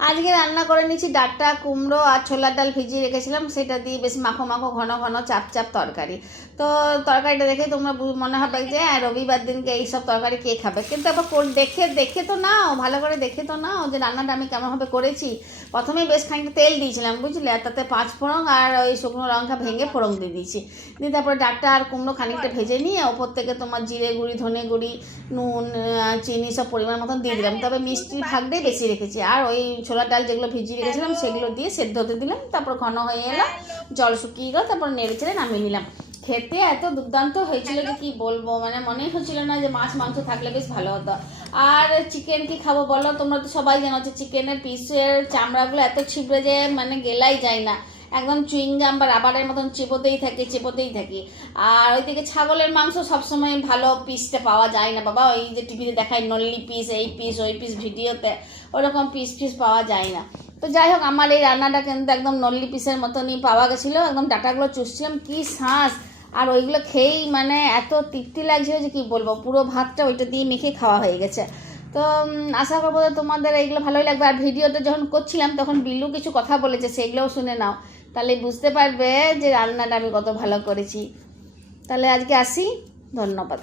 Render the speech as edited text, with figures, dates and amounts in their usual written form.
আজকে রান্না করে নিয়েছি ডাঁটা, কুমড়ো আর ছোলার ডাল ভিজিয়ে রেখেছিলাম, সেটা দিয়ে বেশ মাখো মাখো ঘন ঘন চাপ চাপ তরকারি। তো তরকারিটা দেখে তোমরা মনে হবে যে রবিবার দিনকে এইসব তরকারি কে খাবে, কিন্তু আবার দেখে দেখে তো নাও, ভালো করে দেখে তো নাও যে রান্নাটা আমি কেমনভাবে করেছি। প্রথমে বেশ খানিকটা তেল দিয়েছিলাম বুঝলে, আর তাতে 5 ফোড়ন আর ওই শুকনো লঙ্কা ভেঙে ফোড়ন দিয়ে দিয়েছি। দিয়ে তারপরে ডাঁটা আর কুমড়ো খানিকটা ভেজে নিয়ে ওপর থেকে তোমার জিরে গুঁড়ি, ধনে গুঁড়ি, নুন, চিনি সব পরিমাণ মতন দিয়ে দিলাম। তবে মিষ্টির ভাগটাই বেশি রেখেছি। আর ওই ছোলার ডাল যেগুলো ভিজিয়ে রেখেছিলাম সেগুলো দিয়ে সেদ্ধ হতে দিলাম। তারপর ঘন হয়ে এলো, জল শুকিয়ে গেল, তারপর নেড়ে চেড়ে নামিয়ে নিলাম। খেতে এত দুর্দান্ত হয়েছিল যে কি বলবো, মানে মনেই হচ্ছিল না যে মাছ মাংস থাকলে বেশ ভালো হতো। আর চিকেন কি খাবো বলো, তোমরা তো সবাই জানো যে চিকেনের পিসের চামড়াগুলো এত ছিবড়ে যে মানে গেলাই যায় না, একদম চুইংগাম বা রাবারের মতন চেপোতেই থাকে। আর ওইদিকে ছাগলের মাংস সবসময় ভালো পিসটা পাওয়া যায় না বাবা, ওই যে টিভিতে দেখায় নল্লি পিস, এই পিস ওই পিস, ভিডিওতে ওরকম পিস পাওয়া যায় না। তো যাই হোক, আমার এই রান্নাটা কিন্তু একদম নল্লি পিসের মতনই পাওয়া গেছিলো, একদম ডাটাগুলো চুষছিলাম, কি শাঁস। আর ওইগুলো খেয়েই মানে এত তৃপ্তি লাগছিল যে কি বলবো, পুরো ভাতটা ওইটা দিয়ে মেখে খাওয়া হয়ে গেছে। তো আশা করবো যে তোমাদের এইগুলো ভালোই লাগবে। আর ভিডিওটা যখন করছিলাম তখন বিল্লু কিছু কথা বলেছে, সেগুলোও শুনে নাও, তাহলে বুঝতে পারবে যে রান্নাটা আমি কত ভালো করেছি। তাহলে আজকে আসি, ধন্যবাদ।